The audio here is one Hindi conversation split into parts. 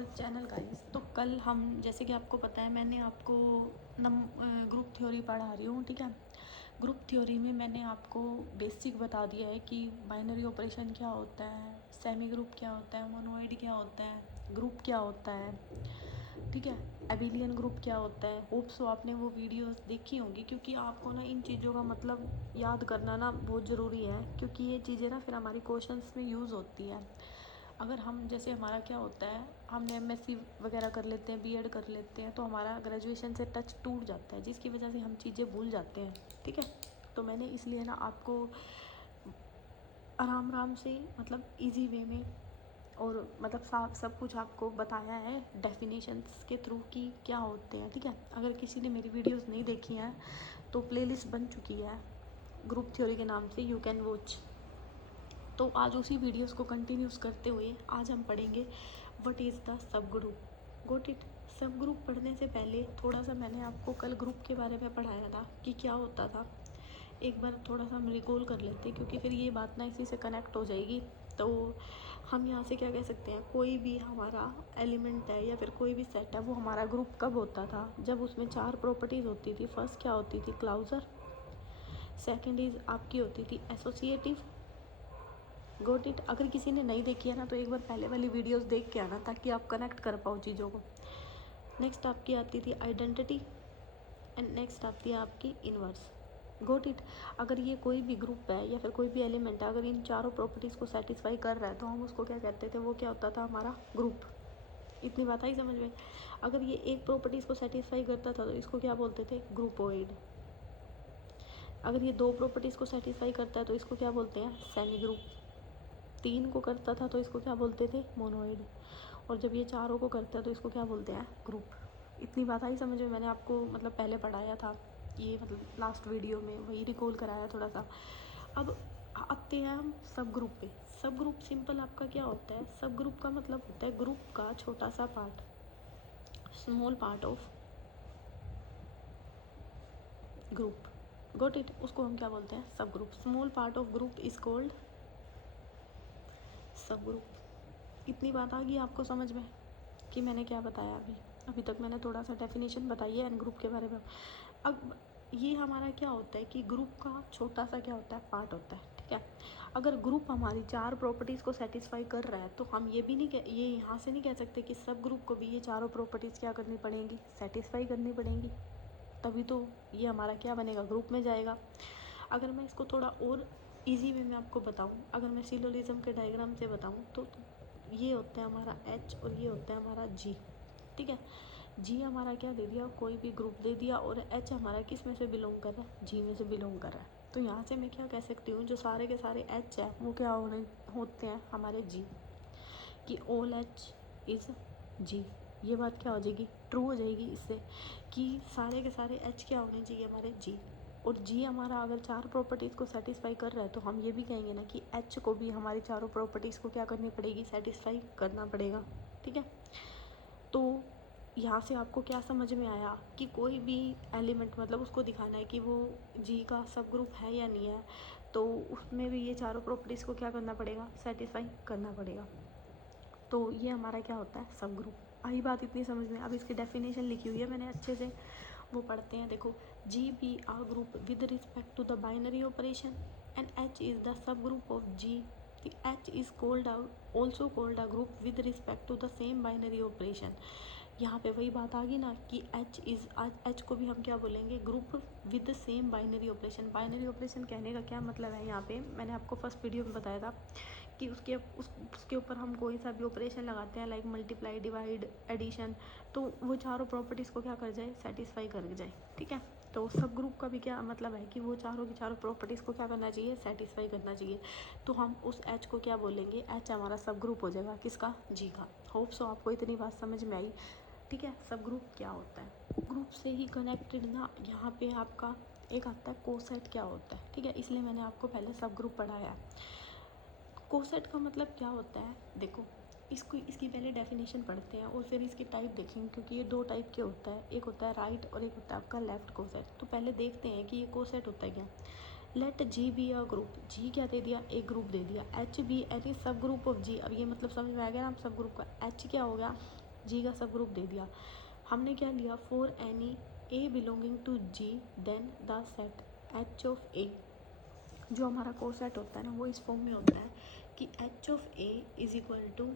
Our channel guys. तो कल हम, जैसे कि आपको पता है, मैंने आपको ग्रुप थ्योरी पढ़ा रही हूँ, ठीक है। ग्रुप थ्योरी में मैंने आपको बेसिक बता दिया है कि बाइनरी ऑपरेशन क्या होता है, सेमी ग्रुप क्या होता है, मोनोइड क्या होता है, ग्रुप क्या होता है, ठीक है, एबिलियन ग्रुप क्या होता है। होप सो आपने वो वीडियोस देखी होंगी, क्योंकि आपको ना इन चीज़ों का मतलब याद करना ना बहुत ज़रूरी है, क्योंकि ये चीज़ें ना फिर हमारी क्वेश्चंस में यूज़ होती हैं। अगर हम, जैसे हमारा क्या होता है, हमने एमएससी वगैरह कर लेते हैं, बीएड कर लेते हैं, तो हमारा ग्रेजुएशन से टच टूट जाता है, जिसकी वजह से हम चीज़ें भूल जाते हैं, ठीक है। तो मैंने इसलिए ना आपको आराम आराम से, मतलब इजी वे में, और मतलब साफ सब कुछ आपको बताया है डेफिनेशंस के थ्रू कि क्या होते हैं, ठीक है। अगर किसी ने मेरी वीडियोस नहीं देखी हैं तो प्लेलिस्ट बन चुकी है ग्रुप थ्योरी के नाम से, यू कैन वॉच। तो आज उसी वीडियोस को कंटिन्यूस करते हुए आज हम पढ़ेंगे व्हाट इज़ द सब ग्रुप। Got it. सब ग्रुप पढ़ने से पहले थोड़ा सा मैंने आपको कल ग्रुप के बारे में पढ़ाया था कि क्या होता था। एक बार थोड़ा सा हम रिकॉल कर लेते हैं, क्योंकि फिर ये बात ना इसी से कनेक्ट हो जाएगी। तो हम यहाँ से क्या कह सकते हैं, कोई भी हमारा एलिमेंट है या फिर कोई भी सेट है, वो हमारा ग्रुप कब होता था, जब उसमें 4 प्रॉपर्टीज़ होती थी। फर्स्ट क्या होती थी, क्लाउजर। सेकेंड इज़ आपकी होती थी एसोसिएटिव। Got it. अगर किसी ने नहीं देखी है ना, तो एक बार पहले वाली वीडियोस देख के आना, ताकि आप कनेक्ट कर पाओ चीज़ों को। नेक्स्ट आपकी आती थी आइडेंटिटी, एंड नेक्स्ट आती है आपकी इनवर्स। Got it. अगर ये कोई भी ग्रुप है या फिर कोई भी एलिमेंट है, अगर इन चारों प्रॉपर्टीज़ को सेटिस्फाई कर रहा है, तो हम उसको क्या कहते थे, वो क्या होता था, हमारा ग्रुप। इतनी बात आई समझ में। अगर ये एक प्रॉपर्टीज़ को सेटिस्फाई करता था, तो इसको क्या बोलते थे, ग्रुपोइड। अगर ये 2 प्रॉपर्टीज़ को सेटिस्फाई करता है, तो इसको क्या बोलते हैं, सेमी ग्रुप। 3 को करता था तो इसको क्या बोलते थे, मोनोइड। और जब ये चारों को करता है तो इसको क्या बोलते हैं, ग्रुप। इतनी बात आई समझ में। मैंने आपको मतलब पहले पढ़ाया था ये, मतलब लास्ट वीडियो में वही रिकॉल कराया थोड़ा सा। अब आते हैं हम सब ग्रुप पे। सब ग्रुप सिंपल आपका क्या होता है, सब ग्रुप का मतलब होता है ग्रुप का छोटा सा part, small part of group. Got it. उसको हम क्या बोलते हैं, सब group. Small part of group is called सब ग्रुप। इतनी बात आ गई आपको समझ में कि मैंने क्या बताया अभी। अभी तक मैंने थोड़ा सा डेफिनेशन बताई है एंड ग्रुप के बारे में। अब ये हमारा क्या होता है कि ग्रुप का छोटा सा क्या होता है, पार्ट होता है, ठीक है। अगर ग्रुप हमारी 4 प्रॉपर्टीज़ को सेटिस्फाई कर रहा है, तो हम ये भी नहीं ये यहाँ से नहीं कह सकते कि सब ग्रुप को भी ये चारों प्रॉपर्टीज़ क्या करनी पड़ेंगी, सेटिस्फाई करनी पड़ेंगी, तभी तो ये हमारा क्या बनेगा, ग्रुप में जाएगा। अगर मैं इसको थोड़ा और इजी वे में आपको बताऊं, अगर मैं सिलोजिज्म के डायग्राम से बताऊं, तो ये होता है हमारा एच और ये होता है हमारा जी, ठीक है। जी हमारा क्या दे दिया, कोई भी ग्रुप दे दिया, और एच हमारा किस में से बिलोंग कर रहा है, जी में से बिलोंग कर रहा है। तो यहाँ से मैं क्या कह सकती हूँ, जो सारे के सारे एच है वो क्या होते हैं हमारे जी, कि ऑल एच इज़ जी। ये बात क्या हो जाएगी, ट्रू हो जाएगी इससे, कि सारे के सारे एच क्या होने चाहिए, हमारे जी। और जी हमारा अगर 4 प्रॉपर्टीज़ को सेटिस्फाई कर रहा है, तो हम ये भी कहेंगे ना कि एच को भी हमारी चारों प्रॉपर्टीज़ को क्या करनी पड़ेगी, सेटिस्फाई करना पड़ेगा, ठीक है। तो यहाँ से आपको क्या समझ में आया कि कोई भी एलिमेंट, मतलब उसको दिखाना है कि वो जी का सब ग्रुप है या नहीं है, तो उसमें भी ये चारों प्रॉपर्टीज़ को क्या करना पड़ेगा, सेटिस्फाई करना पड़ेगा। तो ये हमारा क्या होता है, सब ग्रुप। आई बात इतनी समझ में। अब इसकी डेफिनेशन लिखी हुई है मैंने अच्छे से, वो पढ़ते हैं। देखो, G be a group with respect to the binary operation and H is the subgroup of G. H is called also called a group with respect to the same binary operation. यहाँ पे वही बात आ गई ना कि एच को भी हम क्या बोलेंगे, group with the same binary operation. Binary operation कहने का क्या मतलब है, यहाँ पे मैंने आपको फर्स्ट वीडियो में बताया था कि उसके ऊपर हम कोई सा भी ऑपरेशन लगाते हैं, लाइक मल्टीप्लाई, डिवाइड, एडिशन, तो वो चारों प्रॉपर्टीज़ को क्या कर जाए, सेटिस्फाई कर जाए, ठीक है। तो सब ग्रुप का भी क्या मतलब है कि वो चारों की चारों प्रॉपर्टीज़ को क्या करना चाहिए, सेटिस्फाई करना चाहिए। तो हम उस एच को क्या बोलेंगे, एच हमारा सब ग्रुप हो जाएगा, किसका, जी का। होप सो आपको इतनी बात समझ में आई, ठीक है। सब ग्रुप क्या होता है, ग्रुप से ही कनेक्टेड ना यहाँ पे आपका एक आता है कोसेट क्या होता है, ठीक है। इसलिए मैंने आपको पहले सब ग्रुप पढ़ाया है। कोसेट का मतलब क्या होता है, देखो, इसको इसकी पहले डेफिनेशन पढ़ते हैं और फिर इसकी टाइप देखेंगे, क्योंकि ये 2 टाइप के होता है, एक होता है राइट और एक होता है आपका लेफ्ट कोसेट। तो पहले देखते हैं कि ये कोसेट होता है क्या। Let G be a group, G क्या दे दिया, एक ग्रुप दे दिया। H be any subgroup of G. अब ये मतलब समझ में आ गया ना, सब ग्रुप का। एच क्या हो गया, जी का सब ग्रुप दे दिया। हमने क्या लिया, for any a belonging to G then the set H of a. जो हमारा कोसेट होता है ना वो इस फॉर्म में होता है कि H of a is equal to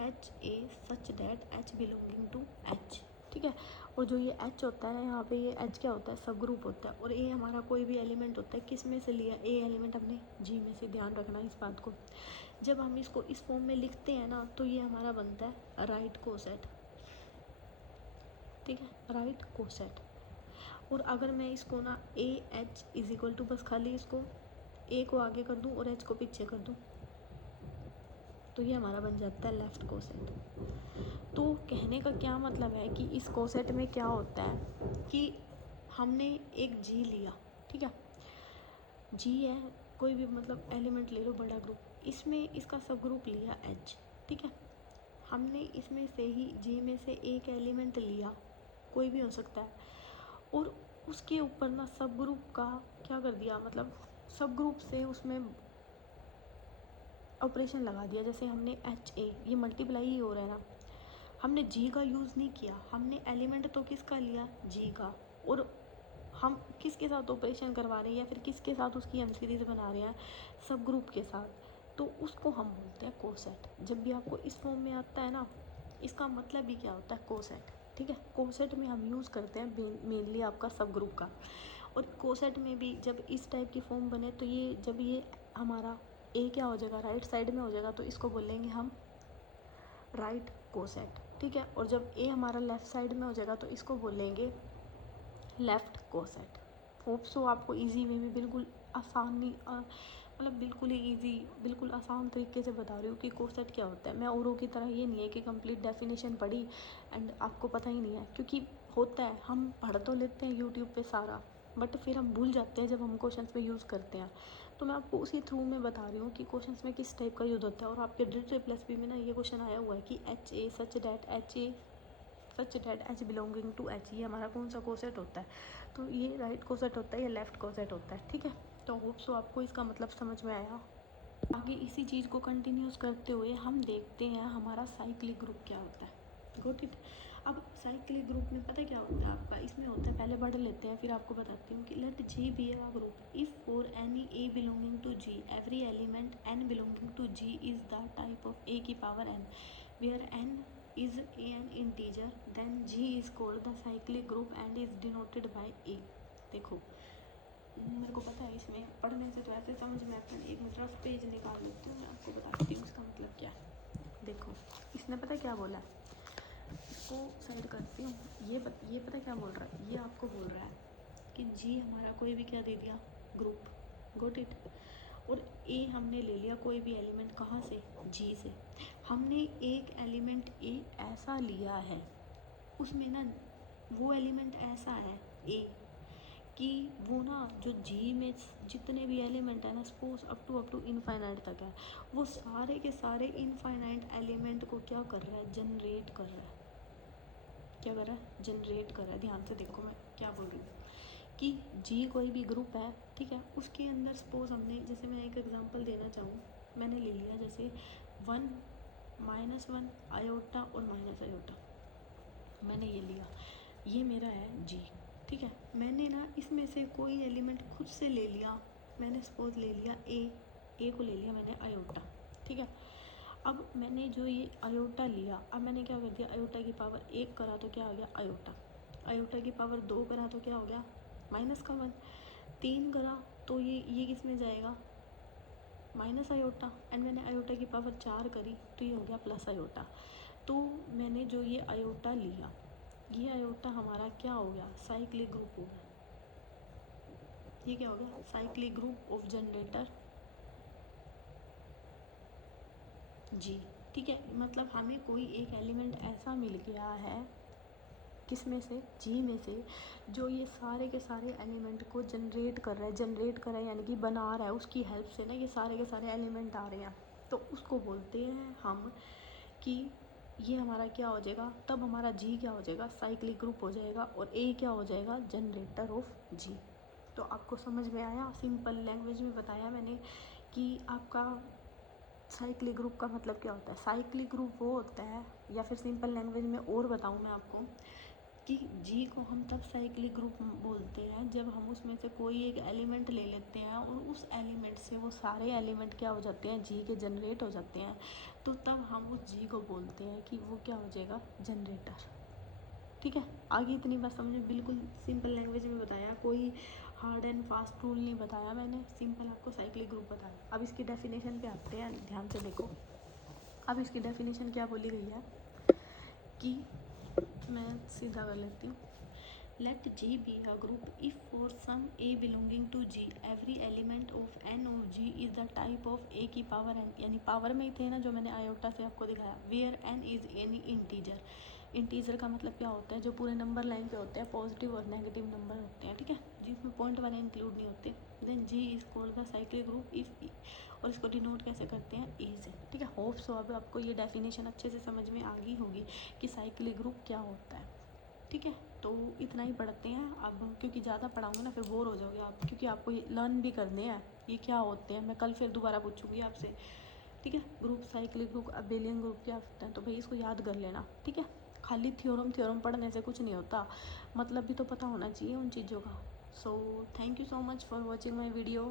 H a such that H belonging to H. ठीक है, और जो ये एच होता है यहाँ पे, ये एच क्या होता है, सब ग्रुप होता है। और ए हमारा कोई भी एलिमेंट होता है, किस में से लिया, ए एलिमेंट हमने जी में से, ध्यान रखना इस बात को। जब हम इसको इस फॉर्म में लिखते हैं ना तो ये हमारा बनता है राइट कोसेट। ठीक है, राइट कोसेट। और अगर मैं इसको ना a H is equal to, बस खाली इसको ए को आगे कर दूं और एच को पीछे कर दूं, तो ये हमारा बन जाता है लेफ्ट कोसेट। तो कहने का क्या मतलब है कि इस कोसेट में क्या होता है कि हमने एक जी लिया, ठीक है, जी है कोई भी मतलब एलिमेंट ले लो, बड़ा ग्रुप, इसमें इसका सब ग्रुप लिया एच। ठीक है, हमने इसमें से ही जी में से एक एलिमेंट लिया, कोई भी हो सकता है, और उसके ऊपर ना सब ग्रुप का क्या कर दिया, मतलब सब ग्रुप से उसमें ऑपरेशन लगा दिया। जैसे हमने एच ए, ये मल्टीप्लाई ही हो रहा है ना, हमने जी का यूज़ नहीं किया, हमने एलिमेंट तो किसका लिया, जी का, और हम किसके साथ ऑपरेशन करवा रहे हैं या फिर किसके साथ उसकी एम सीरीज़ बना रहे हैं, सब ग्रुप के साथ, तो उसको हम बोलते हैं कोसेट। जब भी आपको इस फॉर्म में आता है ना, इसका मतलब भी क्या होता है, कोसेट। ठीक है, कोसेट में हम यूज़ करते हैं मेनली आपका सब ग्रुप का। और कोसेट में भी जब इस टाइप की फॉर्म बने तो ये जब ये हमारा ए क्या हो जाएगा, राइट साइड में हो जाएगा, तो इसको बोलेंगे हम राइट कोसेट। ठीक है, और जब ए हमारा लेफ़्ट साइड में हो जाएगा तो इसको बोलेंगे लेफ़्ट कोसेट। होप सो आपको इजी वे में बिल्कुल आसानी मतलब बिल्कुल ही इजी, बिल्कुल आसान तरीके से बता रही हूँ कि कोसेट क्या होता है। मैं औरों की तरह ये नहीं है कि कंप्लीट डेफिनेशन पढ़ी एंड आपको पता ही नहीं है, क्योंकि होता है हम पढ़ तो लेते हैं यूट्यूब पे सारा, बट फिर हम भूल जाते हैं जब हम क्वेश्चंस में यूज़ करते हैं। तो मैं आपको उसी थ्रू में बता रही हूँ कि क्वेश्चंस में किस टाइप का यूज़ होता है। और आपके DDD+P में ना ये क्वेश्चन आया हुआ है कि H a such that H belonging to H, ये हमारा कौन सा कोसेट होता है, तो ये राइट कोसेट होता है या लेफ़्ट कोसेट होता है। ठीक है, तो होप सो आपको इसका मतलब समझ में आया। आगे इसी चीज़ को कंटिन्यूस करते हुए हम देखते हैं हमारा साइक्लिक ग्रुप क्या होता है। Got it. अब साइक्लिक ग्रुप में पता क्या होता है आपका, इसमें होता है, पहले पढ़ लेते हैं फिर आपको बताती हूँ कि let G be a group if for any a belonging to G every element n belonging to G is the type of a की power n where n is an integer then G is called the cyclic group and is denoted by A। देखो मेरे को पता है इसमें पढ़ने से तो ऐसे समझ में आता है, एक मैं रफ पेज निकाल लेती हूँ, मैं आपको बताती हूँ इसका मतलब क्या है। देखो इसने पता क्या बोला है, इसको साइड करती हूँ, ये पता क्या बोल रहा है, ये आपको बोल रहा है कि जी हमारा कोई भी क्या दे दिया, ग्रुप, गॉट इट। और ए हमने ले लिया कोई भी एलिमेंट, कहाँ से, जी से। हमने एक एलिमेंट ए ऐसा लिया है, उसमें ना वो एलिमेंट ऐसा है ए कि वो ना जो जी में जितने भी एलिमेंट है ना, सपोज अप टू इनफाइनाइट तक है, वो सारे के सारे इनफाइनाइट एलिमेंट को क्या कर रहा है, जनरेट कर रहा है। क्या कर रहा है, जनरेट कर रहा है। ध्यान से देखो मैं क्या बोल रही हूँ कि जी कोई भी ग्रुप है, ठीक है, उसके अंदर सपोज हमने, जैसे मैं एक एग्जांपल देना चाहूँ, मैंने ले लिया जैसे 1 -1 आयोटा और माइनस आयोटा, मैंने ये लिया, ये मेरा है जी। ठीक है, मैंने ना इसमें से कोई एलिमेंट खुद से ले लिया, मैंने सपोज ले लिया ए को ले लिया मैंने आयोटा। ठीक है, अब मैंने जो ये आयोटा लिया, अब मैंने क्या कर दिया, आयोटा की पावर 1 करा तो क्या आ गया, आयोटा। आयोटा की पावर 2 करा तो क्या हो गया, -1। 3 करा तो ये किस में जाएगा, माइनस आयोटा। एंड मैंने आयोटा की पावर 4 करी तो ये हो गया प्लस आयोटा। तो मैंने जो ये आयोटा लिया, ये आयोटा हमारा क्या हो गया, साइक्लिक ग्रुप हो गया। ये क्या हो गया, साइक्लिक ग्रुप ऑफ जनरेटर जी। ठीक है, मतलब हमें कोई एक एलिमेंट ऐसा मिल गया है, किस में से, जी में से, जो ये सारे के सारे एलिमेंट को जनरेट कर रहा है, जनरेट कर रहा है यानी कि बना रहा है, उसकी हेल्प से ना ये सारे के सारे एलिमेंट आ रहे हैं, तो उसको बोलते हैं हम कि ये हमारा क्या हो जाएगा, तब हमारा जी क्या हो जाएगा, साइक्लिक ग्रुप हो जाएगा, और ए क्या हो जाएगा, जनरेटर ऑफ जी। तो आपको समझ में आया, सिंपल लैंग्वेज में बताया मैंने कि आपका साइक्लिक ग्रुप का मतलब क्या होता है। साइक्लिक ग्रुप वो होता है या फिर सिंपल लैंग्वेज में और बताऊँ मैं आपको कि जी को हम तब साइक्लिक ग्रुप बोलते हैं जब हम उसमें से कोई एक एलिमेंट ले लेते हैं और उस एलिमेंट से वो सारे एलिमेंट क्या हो जाते हैं, जी के जनरेट हो जाते हैं। तो तब हम उस जी को बोलते हैं कि वो क्या हो जाएगा, जनरेटर। ठीक है, आगे इतनी बात समझ में, बिल्कुल सिंपल लैंग्वेज में बताया, कोई हार्ड एंड फास्ट रूल नहीं बताया मैंने, सिंपल आपको साइक्लिक ग्रुप बताया। अब इसकी डेफिनेशन पे आते हैं, ध्यान से देखो। अब इसकी डेफिनेशन क्या बोली गई है कि मैं सीधा कर लेती हूँ। Let G be a group if for some a belonging to G every element of n of G is the type of a की पावर एन, यानी पावर में ही थे ना जो मैंने आयोटा से आपको दिखाया। Where n is any integer, integer का मतलब क्या होता है, जो पूरे नंबर लाइन पे होते हैं, पॉजिटिव और नेगेटिव नंबर होते हैं, ठीक है, जिसमें पॉइंट वाले इंक्लूड नहीं होते। Then G is called the cyclic group if, और इसको डिनोट कैसे करते हैं, ई से। ठीक है, होप सो अब आपको ये डेफिनेशन अच्छे से समझ में आ गई होगी कि साइक्लिक ग्रुप क्या होता है। ठीक है, तो इतना ही पढ़ते हैं अब, क्योंकि ज़्यादा पढ़ाऊँगा ना फिर बोर हो जाओगे आप, क्योंकि आपको ये लर्न भी करने हैं ये क्या होते हैं। मैं कल फिर दोबारा पूछूंगी आपसे। ठीक है, group, cyclic group, abelian group क्या होता है, तो भाई इसको याद कर लेना। ठीक है, खाली थ्योरम पढ़ने से कुछ नहीं होता, मतलब भी तो पता होना चाहिए उन चीज़ों का। So thank you so much for watching my video.